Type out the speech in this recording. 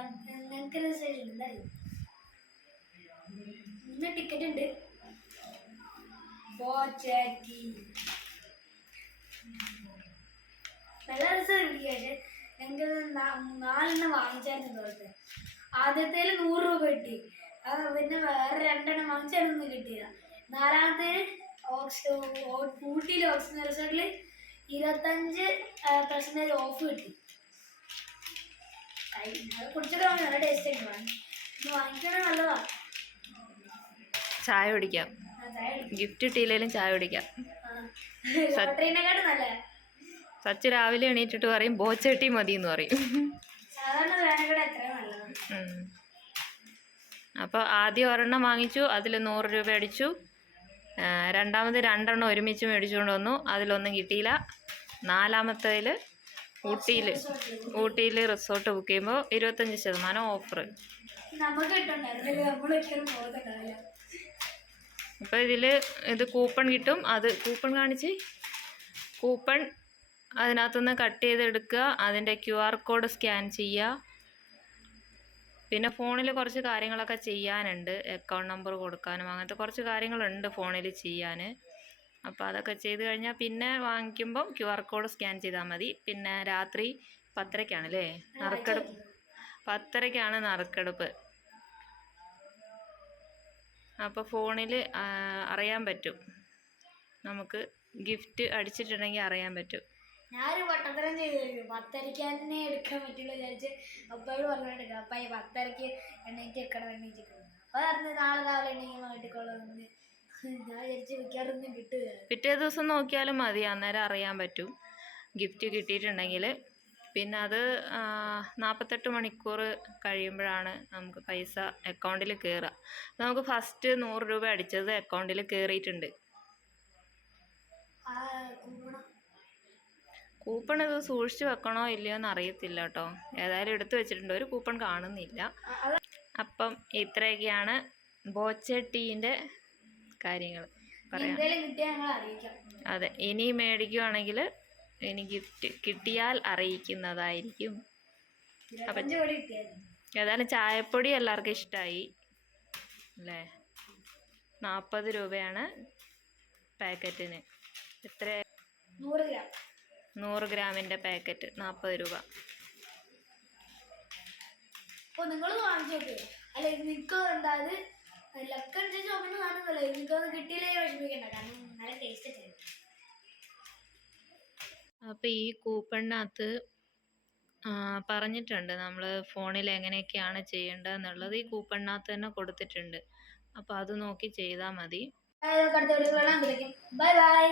എന്തായാലും ഇന്ന് ടിക്കറ്റ് ഉണ്ട് നല്ല രസമുണ്ട് പക്ഷേ ഞങ്ങൾക്ക് നാലെണ്ണം വാങ്ങിച്ചായിരുന്നു തോന്നത്തെ ആദ്യത്തേൽ നൂറ് രൂപ കിട്ടി പിന്നെ വേറെ രണ്ടെണ്ണം വാങ്ങിച്ചായിരുന്നു കിട്ടിയില്ല നാലാമത്തെ ഓക്സ് ഊട്ടിയിലെ ഓക്സിജൻ റിസോർട്ടിൽ ഇരുപത്തഞ്ച് പെർസെന്റേജ് ഓഫ് കിട്ടി. ചായ കുടിക്കാം. ഗിഫ്റ്റ് കിട്ടിയില്ലെങ്കിലും ചായ കുടിക്കാം. സച്ച് രാവിലെ എണീറ്റിട്ട് പറയും ബോച്ചട്ടി മതി എന്ന് പറയും അപ്പോൾ ആദ്യം ഒരെണ്ണം വാങ്ങിച്ചു അതിൽ നൂറ് രൂപ അടിച്ചു. രണ്ടാമത് രണ്ടെണ്ണം ഒരുമിച്ച് മേടിച്ചുകൊണ്ട് വന്നു അതിലൊന്നും കിട്ടിയില്ല. നാലാമത്തേൽ ഊട്ടിയിൽ ഊട്ടിയിൽ റിസോർട്ട് ബുക്ക് ചെയ്യുമ്പോൾ ഇരുപത്തഞ്ച് ശതമാനം ഓഫർ അപ്പോൾ ഇതിൽ ഇത് കൂപ്പൺ കിട്ടും. അത് കൂപ്പൺ കാണിച്ച് കൂപ്പൺ അതിനകത്തുനിന്ന് കട്ട് ചെയ്തെടുക്കുക. അതിന്റെ ക്യു ആർ കോഡ് സ്കാൻ ചെയ്യുക. പിന്നെ ഫോണിൽ കുറച്ച് കാര്യങ്ങളൊക്കെ ചെയ്യാനുണ്ട്. അക്കൗണ്ട് നമ്പർ കൊടുക്കാനും അങ്ങനത്തെ കുറച്ച് കാര്യങ്ങളുണ്ട് ഫോണിൽ ചെയ്യാൻ അപ്പോൾ അതൊക്കെ ചെയ്ത് കഴിഞ്ഞാൽ പിന്നെ വാങ്ങിക്കുമ്പം ക്യു ആർ കോഡ് സ്കാൻ ചെയ്താൽ മതി. പിന്നെ രാത്രി പത്തരയ്ക്കാണ് അല്ലേ? നറുക്കെടുപ്പ് പത്തരയ്ക്കാണ് നറുക്കെടുപ്പ്. അപ്പോൾ ഫോണിൽ അറിയാൻ പറ്റും. നമുക്ക് ഗിഫ്റ്റ് അടിച്ചിട്ടുണ്ടെങ്കിൽ അറിയാൻ പറ്റും. ഞാനൊരു പട്ടത്തരം ചെയ്തു കഴിഞ്ഞു പത്തരയ്ക്ക് തന്നെ എടുക്കാൻ പറ്റുള്ളൂ വിചാരിച്ച് അപ്പോഴും പറഞ്ഞോണ്ടിരിക്കുക അപ്പം ഈ പത്തരയ്ക്ക് എണ്ണീറ്റ് വെക്കണം എണ്ണീറ്റ് വെക്കണം അപ്പൊ നാളെ രാവിലെ എണ്ണീറ്റ് മിക്കവാറൊന്നും കിട്ടുക പിറ്റേ ദിവസം നോക്കിയാലും മതി. അന്നേരം അറിയാൻ പറ്റും. ഗിഫ്റ്റ് കിട്ടിയിട്ടുണ്ടെങ്കിൽ പിന്നെ അത് നാൽപ്പത്തെട്ട് മണിക്കൂർ കഴിയുമ്പോഴാണ് നമുക്ക് പൈസ അക്കൗണ്ടിൽ കയറുക നമുക്ക് ഫസ്റ്റ് നൂറ് രൂപ അടിച്ചത് അക്കൗണ്ടിൽ കയറിയിട്ടുണ്ട് കൂപ്പൺ ഇത് സൂക്ഷിച്ചു വെക്കണോ ഇല്ലയോ എന്ന് അറിയത്തില്ല കേട്ടോ. ഏതായാലും എടുത്തു വെച്ചിട്ടുണ്ട്. ഒരു കൂപ്പൺ കാണുന്നില്ല. അപ്പം ഇത്രയൊക്കെയാണ് ബോച്ചട്ടീന്റെ കാര്യങ്ങൾ പറയാം. അതെ ഇനി മേടിക്കുവാണെങ്കിൽ എനിക്ക് കിട്ടിയാൽ അറിയിക്കുന്നതായിരിക്കും. കോടി ഏതായാലും ചായപ്പൊടി എല്ലാവർക്കും ഇഷ്ടമായി അല്ലേ? നാൽപ്പത് രൂപയാണ് പാക്കറ്റിന്. എത്ര? നൂറ് ഗ്രാം. നൂറ് ഗ്രാമിന്റെ പാക്കറ്റ് നാൽപ്പത് രൂപ. അപ്പൊ നിങ്ങൾ വാങ്ങിച്ചു നോക്ക്. അല്ല നിങ്ങൾക്ക് എന്താ അത് ലക്ക് അനുസരിച്ച് ഒന്നും കാണുന്നില്ല. നിനക്കത് കിട്ടിയില്ലേ വിഷമിക്കണ്ട. കാരണം നല്ല ടേസ്റ്റ് ഒക്കെ അപ്പോൾ ഈ കൂപ്പണിനകത്ത് പറഞ്ഞിട്ടുണ്ട് നമ്മൾ ഫോണിൽ എങ്ങനെയൊക്കെയാണ് ചെയ്യേണ്ടതെന്നുള്ളത്. ഈ കൂപ്പണിനകത്ത് തന്നെ കൊടുത്തിട്ടുണ്ട്. അപ്പോൾ അത് നോക്കി ചെയ്താൽ മതി. Bye bye